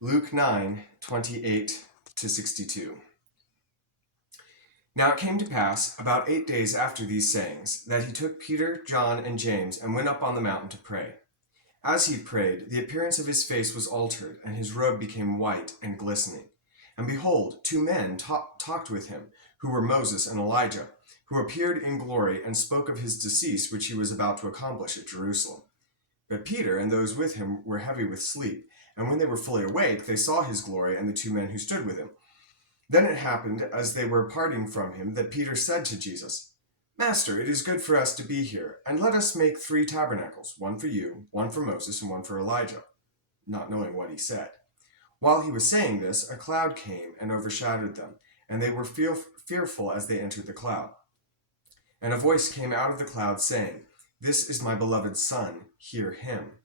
Luke 9:28-62. Now it came to pass, about 8 days after these sayings, that he took Peter, John, and James, and went up on the mountain to pray. As he prayed, the appearance of his face was altered, and his robe became white and glistening. And behold, two men talked with him, who were Moses and Elijah, who appeared in glory and spoke of his decease which he was about to accomplish at Jerusalem. But Peter and those with him were heavy with sleep, and when they were fully awake, they saw his glory and the two men who stood with him. Then it happened, as they were parting from him, that Peter said to Jesus, Master, it is good for us to be here, and let us make 3 tabernacles, one for you, one for Moses, and one for Elijah, not knowing what he said. While he was saying this, a cloud came and overshadowed them, and they were fearful as they entered the cloud. And a voice came out of the cloud saying, This is my beloved Son, hear him.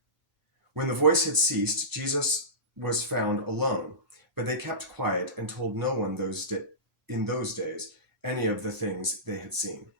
When the voice had ceased, Jesus was found alone, but they kept quiet and told no one in those days any of the things they had seen.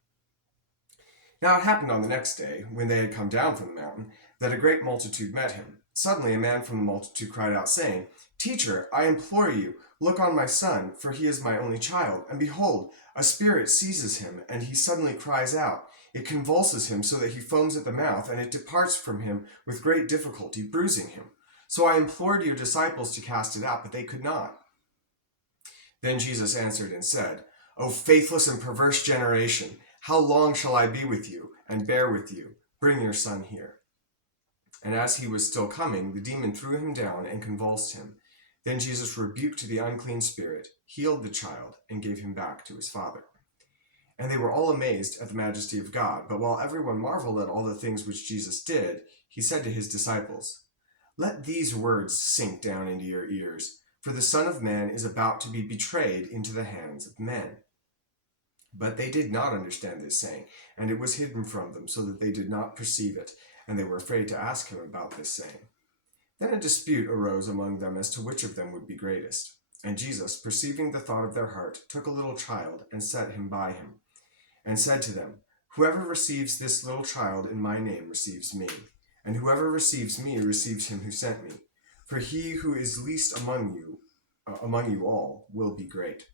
Now it happened on the next day, when they had come down from the mountain, that a great multitude met him. Suddenly a man from the multitude cried out, saying, Teacher, I implore you, look on my son, for he is my only child. And behold, a spirit seizes him, and he suddenly cries out. It convulses him so that he foams at the mouth, and it departs from him with great difficulty, bruising him. So I implored your disciples to cast it out, but they could not. Then Jesus answered and said, O faithless and perverse generation, how long shall I be with you and bear with you? Bring your son here. And as he was still coming, the demon threw him down and convulsed him. Then Jesus rebuked the unclean spirit, healed the child, and gave him back to his father. And they were all amazed at the majesty of God. But while everyone marveled at all the things which Jesus did, he said to his disciples, Let these words sink down into your ears, for the Son of Man is about to be betrayed into the hands of men. But they did not understand this saying, and it was hidden from them, so that they did not perceive it, and they were afraid to ask him about this saying. Then a dispute arose among them as to which of them would be greatest. And Jesus, perceiving the thought of their heart, took a little child and set him by him, and said to them, Whoever receives this little child in my name receives me, and whoever receives me receives him who sent me. For he who is least among you all will be great.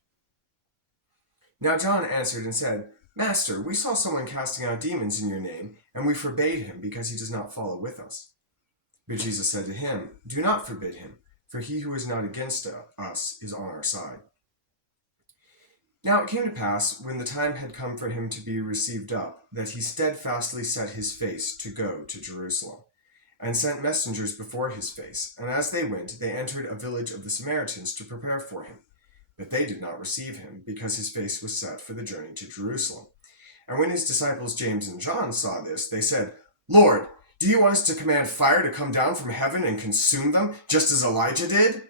Now John answered and said, Master, we saw someone casting out demons in your name, and we forbade him because he does not follow with us. But Jesus said to him, Do not forbid him, for he who is not against us is on our side. Now it came to pass, when the time had come for him to be received up, that he steadfastly set his face to go to Jerusalem, and sent messengers before his face. And as they went, they entered a village of the Samaritans to prepare for him. But they did not receive him, because his face was set for the journey to Jerusalem. And when his disciples James and John saw this, they said, Lord, do you want us to command fire to come down from heaven and consume them, just as Elijah did?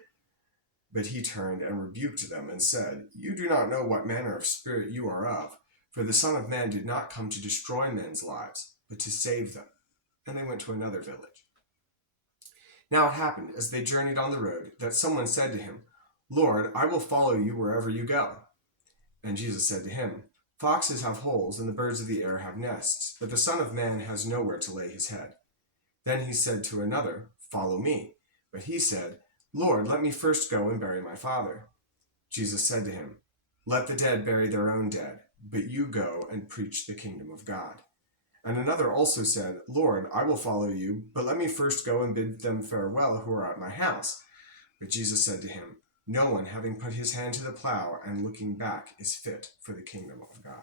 But he turned and rebuked them and said, You do not know what manner of spirit you are of, for the Son of Man did not come to destroy men's lives, but to save them. And they went to another village. Now it happened, as they journeyed on the road, that someone said to him, Lord, I will follow you wherever you go. And Jesus said to him, Foxes have holes, and the birds of the air have nests, but the Son of Man has nowhere to lay his head. Then he said to another, Follow me. But he said, Lord, let me first go and bury my father. Jesus said to him, Let the dead bury their own dead, but you go and preach the kingdom of God. And another also said, Lord, I will follow you, but let me first go and bid them farewell who are at my house. But Jesus said to him, No one, having put his hand to the plow and looking back, is fit for the kingdom of God.